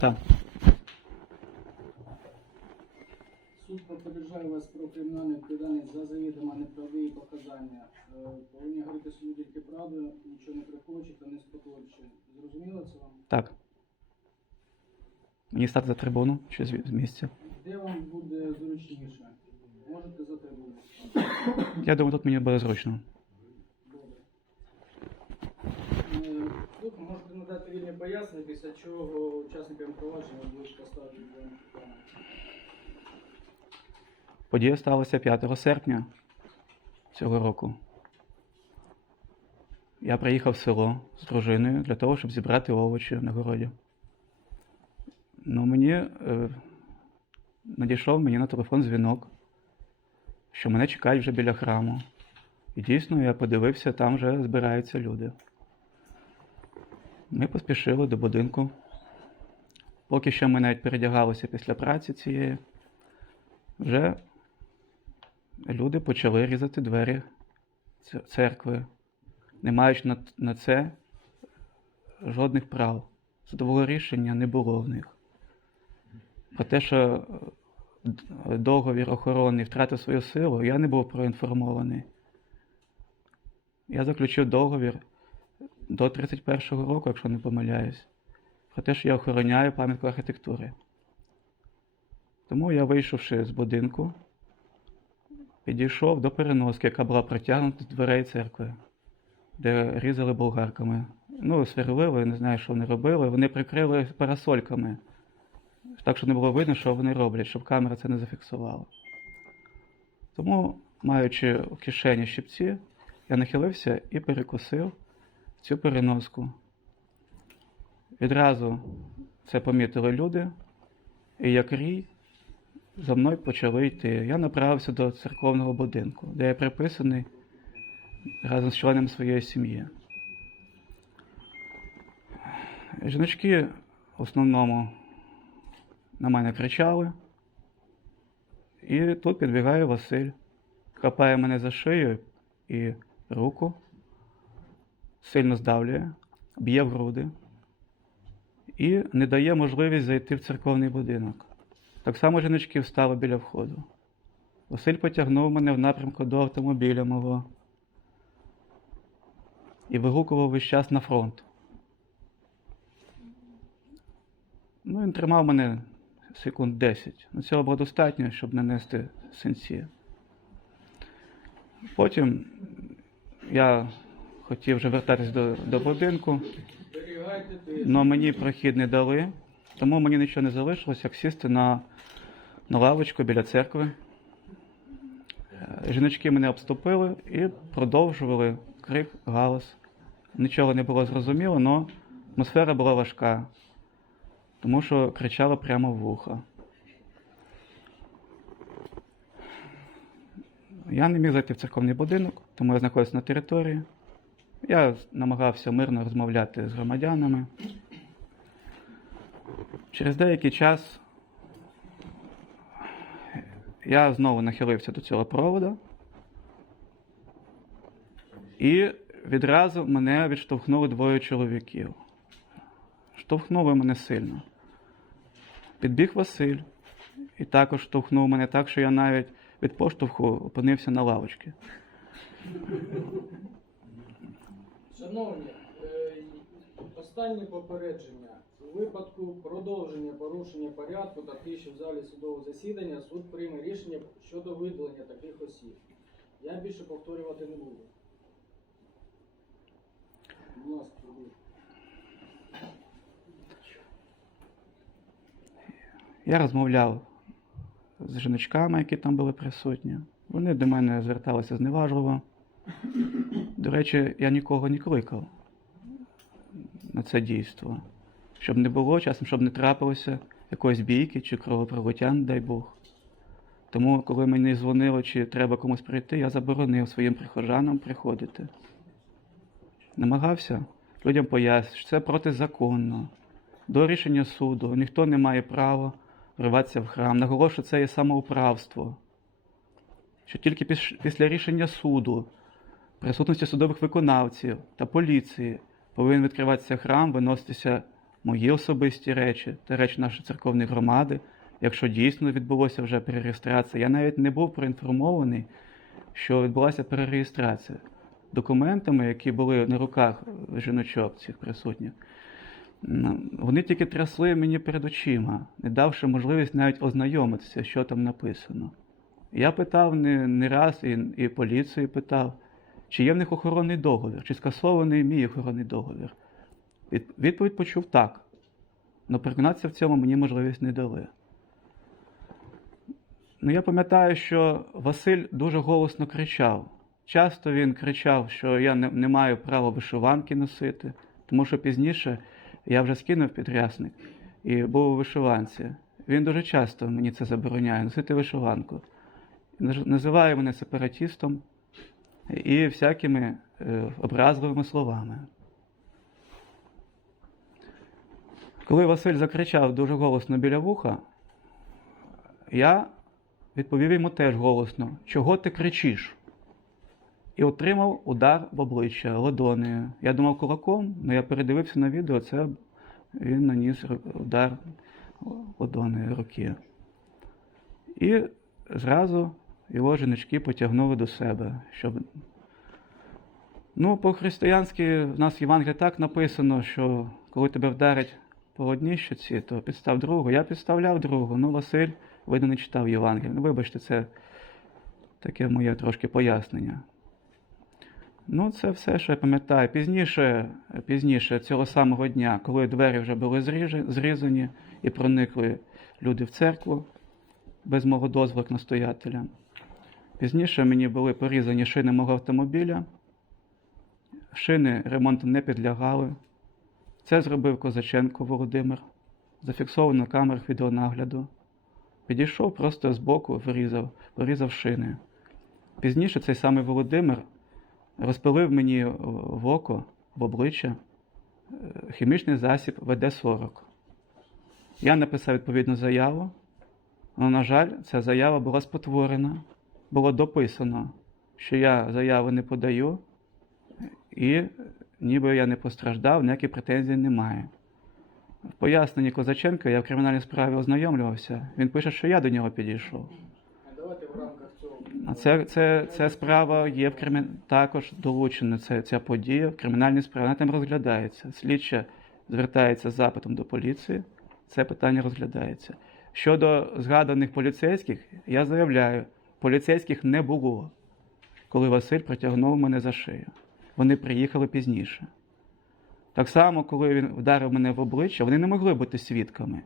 Так. Суд попереджає вас про кримінальну відповідальність за завідомо неправдиві показання. Е, Повинні говорити суду тільки правду, нічого не приховуючи та не спотворюючи. Зрозуміло це вам? Так. Мені стати за трибуну чи з з місця? Де вам буде зручніше? Можете за трибуну. Я думаю, тут мені буде зручно. Добре. Тут можете надати вільне пояснення, після чого учасникам провадження поставити вам питання. Подія сталася 5 серпня цього року. Я приїхав в село з дружиною для того, щоб зібрати овочі на городі. Ну, мені е, надійшов мені на телефон дзвінок, що мене чекають вже біля храму. І дійсно я подивився, там вже збираються люди. Ми поспішили до будинку. Поки що ми навіть передягалися після праці цієї, вже люди почали різати двері церкви, не маючи на, це жодних прав. Судового рішення не було в них. Про те, що е, договір охорони втратив свою силу, я не був проінформований. Я заключив договір до 31-го року, якщо не помиляюсь, про те, що я охороняю пам'ятку архітектури. Тому я, вийшовши з будинку, підійшов до переноски, яка була протягнута з дверей церкви, де різали болгарками. Ну, сверлили, не знаю, що вони робили. Вони прикрили парасольками, так, щоб не було видно, що вони роблять, щоб камера це не зафіксувала. Тому, маючи у кишені щипці, я нахилився і перекусив цю переноску. Відразу це помітили люди, і як рій за мною почали йти. Я направився до церковного будинку, де я приписаний разом з членами своєї сім'ї. Жіночки в основному на мене кричали. І тут підбігає Василь, хапає мене за шию і руку, сильно здавлює, б'є в груди і не дає можливість зайти в церковний будинок. Так само жіночки встали біля входу. Василь потягнув мене в напрямку до автомобіля мого і вигукував весь час на фронт. Ну, він тримав мене секунд 10. Ну, цього було достатньо, щоб нанести синці. Потім я хотів вже вертатись до, до будинку. Тишу. Но мені прохід не дали, тому мені нічого не залишилось, як сісти на, на лавочку біля церкви. Е, Жіночки мене обступили і продовжували крик, галас. Нічого не було зрозуміло, але атмосфера була важка, тому що кричали прямо в вухо. Я не міг зайти в церковний будинок, тому я знаходився на території. Я намагався мирно розмовляти з громадянами. Через деякий час я знову нахилився до цього проводу, і відразу мене відштовхнули двоє чоловіків. Штовхнули мене сильно. Підбіг Василь і також штовхнув мене так, що я навіть від поштовху опинився на лавочці. Шановні, е, останнє попередження. У випадку продовження порушення порядку та тиші в залі судового засідання суд прийме рішення щодо видалення таких осіб. Я більше повторювати не буду. Будь ласка. Я розмовляв з жіночками, які там були присутні. Вони до мене зверталися зневажливо. До речі, я нікого не кликав на це дійство. Щоб не було часом, щоб не трапилося якоїсь бійки чи кровопролиття, дай Бог. Тому, коли мені дзвонили, чи треба комусь прийти, я заборонив своїм прихожанам приходити. Намагався людям пояснити, що це протизаконно. До рішення суду ніхто не має права вриватися в храм. Наголошую, це є самоуправство. Що тільки після рішення суду, присутності судових виконавців та поліції повинен відкриватися храм, виноситися мої особисті речі та речі нашої церковної громади. Якщо дійсно відбулося вже перереєстрація, я навіть не був проінформований, що відбулася перереєстрація. Документами, які були на руках жіночок цих присутніх, вони тільки трясли мені перед очима, не давши можливість навіть ознайомитися, що там написано. Я питав не, не раз і, і поліцію питав, чи є в них охоронний договір, чи скасований мій охоронний договір. Відповідь почув так. але переконатися в цьому мені можливість не дали. Ну, я пам'ятаю, що Василь дуже голосно кричав. Часто він кричав, що я не, не маю права вишиванки носити, тому що пізніше я вже скинув підрясник і був у вишиванці. Він дуже часто мені це забороняє носити вишиванку. Називає мене сепаратістом і всякими е, образливими словами. Коли Василь закричав дуже голосно біля вуха, я відповів йому теж голосно, чого ти кричиш? І отримав удар в обличчя ладонею. Я думав кулаком, але я передивився на відео, це він наніс удар ладонею руки. І зразу його жіночки потягнули до себе, щоб. Ну, по-християнськи в нас в Євангелії так написано, що коли тебе вдарять по одній щоці, то підстав другу. Я підставляв другу. Ну, Василь, видно, не читав Євангелію. Ну, вибачте, це таке моє трошки пояснення. Ну, це все, що я пам'ятаю. Пізніше, пізніше цього самого дня, коли двері вже були зрізані і проникли люди в церкву без мого дозволу настоятеля. Пізніше мені були порізані шини мого автомобіля. Шини ремонту не підлягали. Це зробив Козаченко Володимир. Зафіксовано на камерах відеонагляду. Підійшов просто збоку, вирізав, порізав шини. Пізніше цей самий Володимир розпилив мені в око, в обличчя е, хімічний засіб ВД-40. Я написав відповідну заяву, але, на жаль, ця заява була спотворена. Було дописано, що я заяву не подаю, і ніби я не постраждав, ніяких претензій немає. В поясненні Козаченка я в кримінальній справі ознайомлювався. Він пише, що я до нього підійшов. А. А це, це, справа є в кримі... також долучена ця, ця подія в кримінальній справі. Вона там розглядається. Слідча звертається з запитом до поліції. Це питання розглядається. Щодо згаданих поліцейських, я заявляю, поліцейських не було, коли Василь притягнув мене за шию. Вони приїхали пізніше. Так само, коли він вдарив мене в обличчя, вони не могли бути свідками.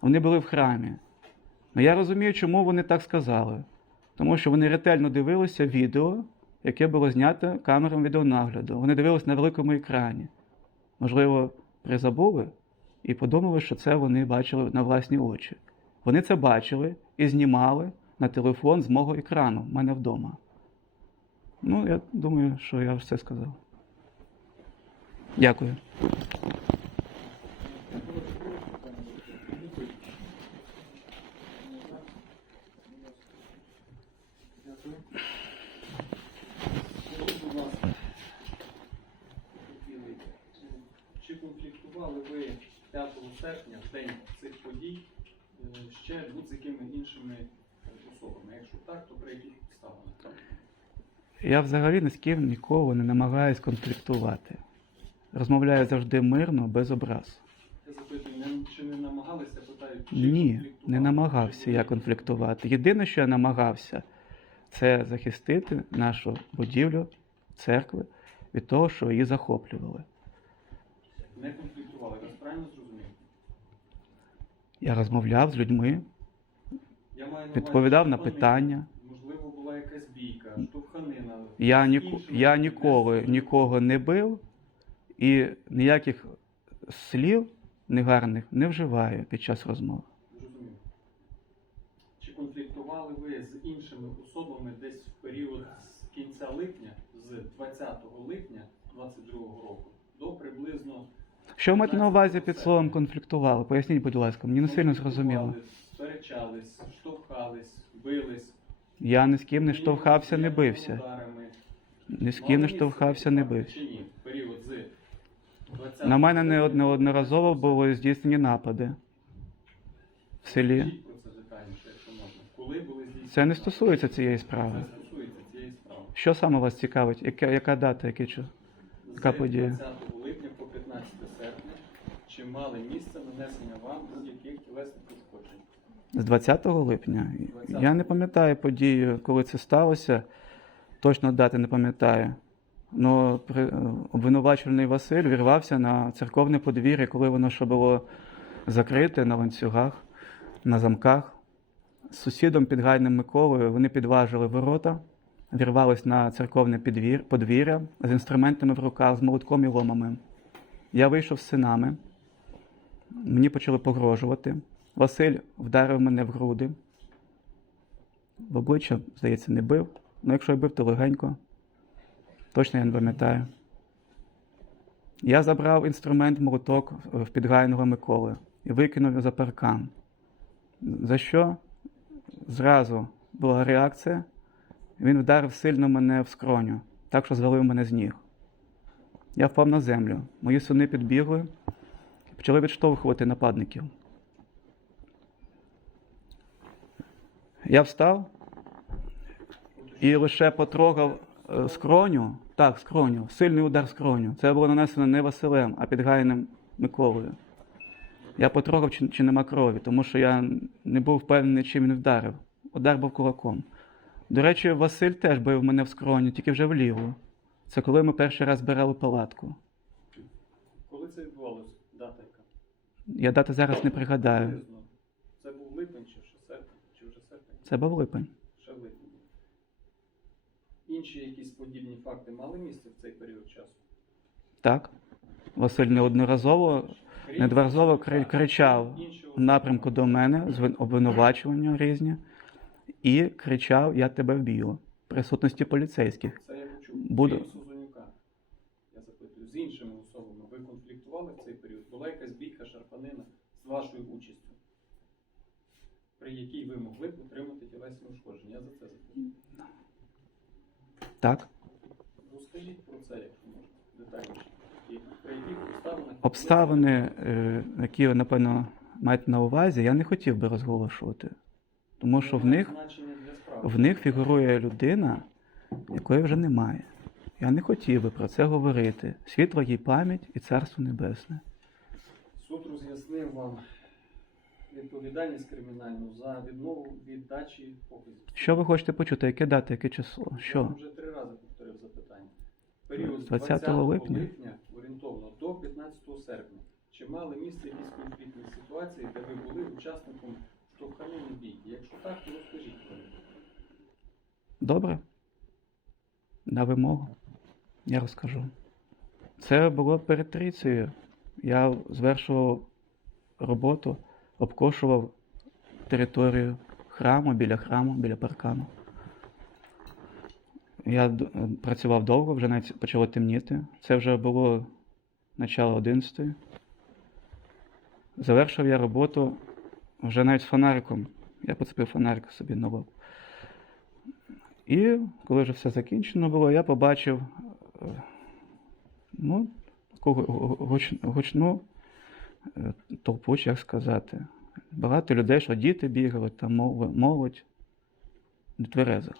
Вони були в храмі. Ну я розумію, чому вони так сказали. Тому що вони ретельно дивилися відео, яке було знято камерами відеонагляду. Вони дивилися на великому екрані. Можливо, призабули і подумали, що це вони бачили на власні очі. Вони це бачили і знімали на телефон з мого екрану в мене вдома. Ну, я думаю, що я все сказав. Дякую. Чи конфліктували ви 5 серпня, в день цих подій, е, ще з якими іншими особами? Якщо так, то при яких підставах? Я взагалі ні з ким нікого не намагаюсь конфліктувати. Розмовляю завжди мирно, без образ. Я запитую, не- чи не намагалися, питаю, чи Ні, конфліктували? не намагався я конфліктувати. Єдине, що я намагався, це захистити нашу будівлю, церкви від того, що її захоплювали. Не конфліктували, я вас правильно зрозумів? Я розмовляв з людьми, відповідав на питання. Можливо, була якась бійка, штовханина. Я, ніко, я ніколи нікого не бив і ніяких слів негарних не вживаю під час розмов. Зрозумів. Чи конфліктували ви з іншими особами десь в період з кінця липня, з 20 липня 22 року до приблизно Що маєте на увазі під словом конфліктували? Поясніть, будь ласка, мені не сильно зрозуміло. Сперечались, штовхались, бились. Я ні з ким не штовхався, не бився. Ні з ким не штовхався, не бився. Чи ні? В період з 20 На мене неодноразово були здійснені напади в селі. Це не стосується цієї справи. Що саме вас цікавить? Яка, яка дата, яке чу? Яка подія? 20 липня по 15 серпня чи мали місце нанесення вам будь-яких тілесних? З 20 липня. 20. Я не пам'ятаю подію, коли це сталося. Точно дати не пам'ятаю. Е, обвинувачений Василь вірвався на церковне подвір'я, коли воно ще було закрите на ланцюгах, на замках. З сусідом Підгайним Миколою вони підважили ворота, вірвались на церковне підвір, подвір'я з інструментами в руках, з молотком і ломами. Я вийшов з синами. Мені почали погрожувати. Василь вдарив мене в груди. В обличчя, здається, не бив. Ну, якщо й бив, то легенько. Точно я не пам'ятаю. Я забрав інструмент молоток в підгайного Миколи і викинув за паркан. За що? Зразу була реакція. Він вдарив сильно мене в скроню, так що звалив мене з ніг. Я впав на землю. Мої сини підбігли і почали відштовхувати нападників. Я встав і лише потрогав е, скроню, так, скроню, сильний удар скроню. Це було нанесено не Василем, а підгайним Миколою. Я потрогав, чи, чи нема крові, тому що я не був впевнений, чим він вдарив. Удар був кулаком. До речі, Василь теж бив мене в скроню, тільки вже вліво. Це коли ми перший раз збирали палатку. Коли це відбувалося? Дата яка? Я дати зараз не пригадаю. Приблизно. Це був липень чи ще серпень? Чи вже серпень? Це був липень. Ще в липні. Інші якісь подібні факти мали місце в цей період часу? Так. Василь неодноразово, кри- кричав в напрямку до мене, звин- обвинувачування різні, і кричав: Я тебе вб'ю. В присутності поліцейських. Це я почув. Буду. Крім Сузонюка. Я запитую, з іншими особами ви конфліктували в цей період? Була якась бійка, шарпанина з вашою участю, при якій ви могли б отримати тілесні ушкодження? Я за це запитую. Так. Розкажіть про це, якщо можна, детальніше. При яких обставинах Обставини, е, які ви, напевно, маєте на увазі, я не хотів би розголошувати. Тому що в них, в них фігурує людина, якої вже немає. Я не хотів би про це говорити. Світла їй пам'ять і царство небесне. Суд роз'яснив вам відповідальність кримінальну за відмову від дачі показів. Що ви хочете почути? Яке дата, яке число? Я Що? вам вже три рази повторив запитання. Період з 20 20 липня? липня орієнтовно до 15 серпня. Чи мали місце якісь конфліктні ситуації, де ви були учасником штовханини бійки? Якщо так, то розкажіть про них. Добре. На вимогу. Я розкажу. Це було перед трійцею. Я звершував роботу, обкошував територію храму, біля храму, біля паркану. Я працював довго, вже навіть почало темніти. Це вже було начало 11. Завершив я роботу вже навіть з фонариком. Я поцепив фонарик собі на лоб. І коли вже все закінчено було, я побачив е, ну, таку гу- гуч, гучну е, толпу, як сказати. Багато людей, що діти бігали, там молодь нетверезих.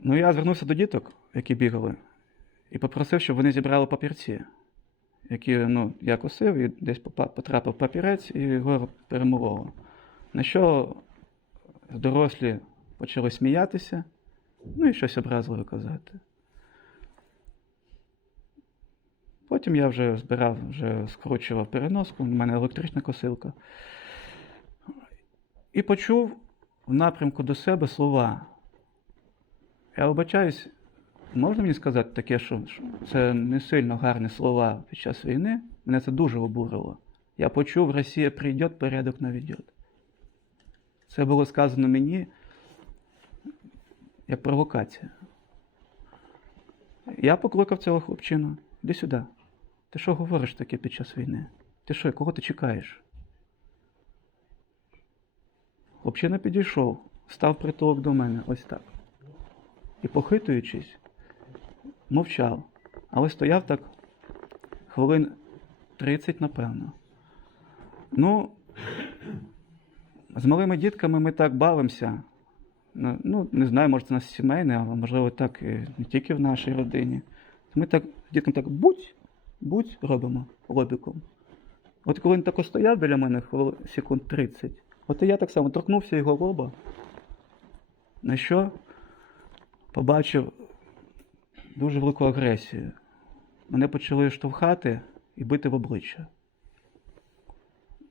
Ну, я звернувся до діток, які бігали, і попросив, щоб вони зібрали папірці, які ну, я косив, і десь потрапив папірець і його перемололо. На що дорослі почали сміятися, ну і щось образливе казати. Потім я вже збирав, вже скручував переноску, у мене електрична косилка. І почув в напрямку до себе слова. Я вибачаюсь, можна мені сказати таке, що це не сильно гарні слова під час війни. Мене це дуже обурило. Я почув, Росія прийде, порядок наведет. Це було сказано мені як провокація. Я покликав цього хлопчину. Іди сюди. Ти що говориш таке під час війни? Ти що, кого ти чекаєш? Хлопчина підійшов, став притулок до мене ось так. І похитуючись, мовчав. Але стояв так хвилин 30, напевно. Ну, з малими дітками ми так бавимося. Ну, Ну, не знаю, може, це нас сімейне, але можливо так і не тільки в нашій родині. Ми так з дітками так будь, будь робимо лобіком. От коли він так стояв біля мене секунд 30, от і я так само торкнувся його лоба. На що побачив дуже велику агресію. Мене почали штовхати і бити в обличчя.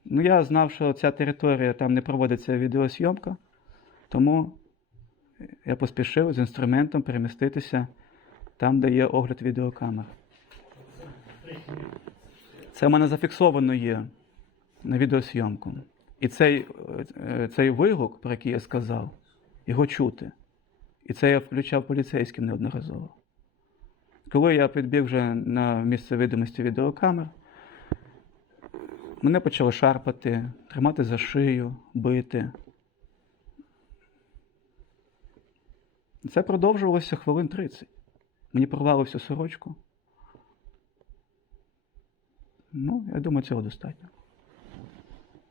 Ну, я знав, що ця територія там не проводиться відеосйомка, тому я поспішив з інструментом переміститися там, де є огляд відеокамер. Це в мене зафіксовано є на відеосйомку. І цей, е, цей вигук, про який я сказав, його чути. І це я включав поліцейським неодноразово. Коли я підбіг вже на місце видимості відеокамер, мене почали шарпати, тримати за шию, бити. Це продовжувалося хвилин 30. Мені порвали всю сорочку. Ну, я думаю, цього достатньо.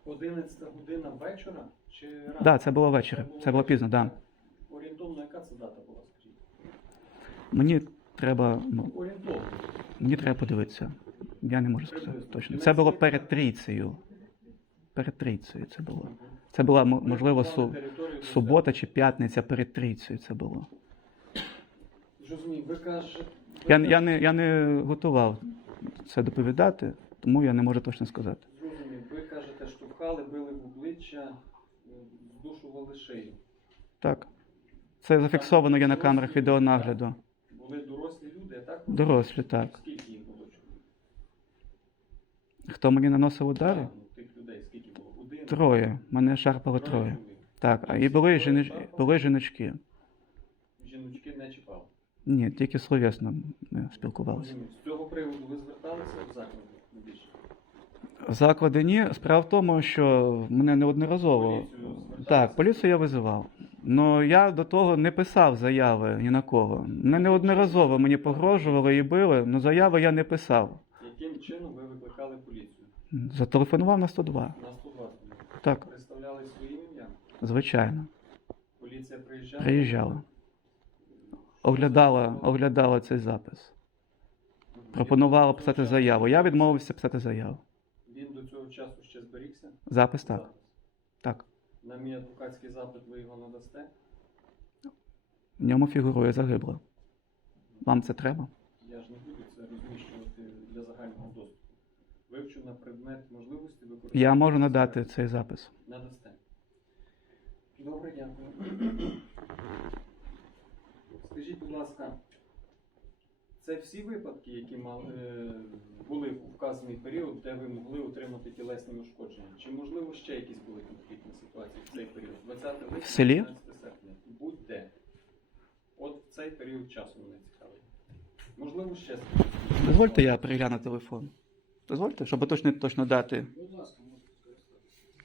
11 година вечора чи рано? Так, да, це було ввечері. Це було пізно, так. Да. Орієнтовно, яка це дата була, скажіть? Мені треба, ну, Орієнтовно. мені треба подивитися. Я не можу сказати точно. Це було перед трійцею. Перед трійцею це було. Це була, можливо, су... субота чи п'ятниця перед трійцею це було. Зрозумів, ви кажете... Я, я, не, я не готував це доповідати, тому я не можу точно сказати. Зрозумів, ви кажете, штовхали, били в обличчя, е, здушували шию. Так. Це зафіксовано є на камерах відеонагляду. Були дорослі люди, так? Дорослі, так. Скільки їх було? Хто мені наносив удари? Ну, тих людей скільки було? Один? Троє. Мене шарпало троє. чоловік. Так, а і були, жіноч... були жіночки. Жіночки не чіпали. Ні, тільки словесно ми спілкувалися. З цього приводу ви зверталися в заклад? В закладі ні. Справа в тому, що мене неодноразово. Поліцію? Так, поліцію я визивав. Але я до того не писав заяви ні на кого. Не неодноразово мені погрожували і били, але заяви я не писав. Яким чином ви викликали поліцію? Зателефонував на 102. На 120. Так, Представляли своїм ім'ям? звичайно. Поліція приїжджала? Приїжджала. Оглядала, оглядала цей запис. Пропонувала писати заяву. Я відмовився писати заяву. Він до цього часу ще зберігся? Запис так. Запис. Так. На мій адвокатський запит ви його надасте? В ньому фігурує загибло. Вам це треба? Я ж не буду це розміщувати для загального доступу. Вивчу на предмет можливості використання. Я можу надати цей запис. Надасте. Добре, дякую. Скажіть, будь ласка, це всі випадки, які мали, е, були в вказаний період, де ви могли отримати тілесні ушкодження? Чи можливо ще якісь були конфліктні ситуації в цей період? 20 липня, В 15 серпня. Будь-де. От цей період часу мене цікавить. Можливо, ще Дозвольте я перегляну телефон. Дозвольте, щоб точно точно дати. Будь ласка.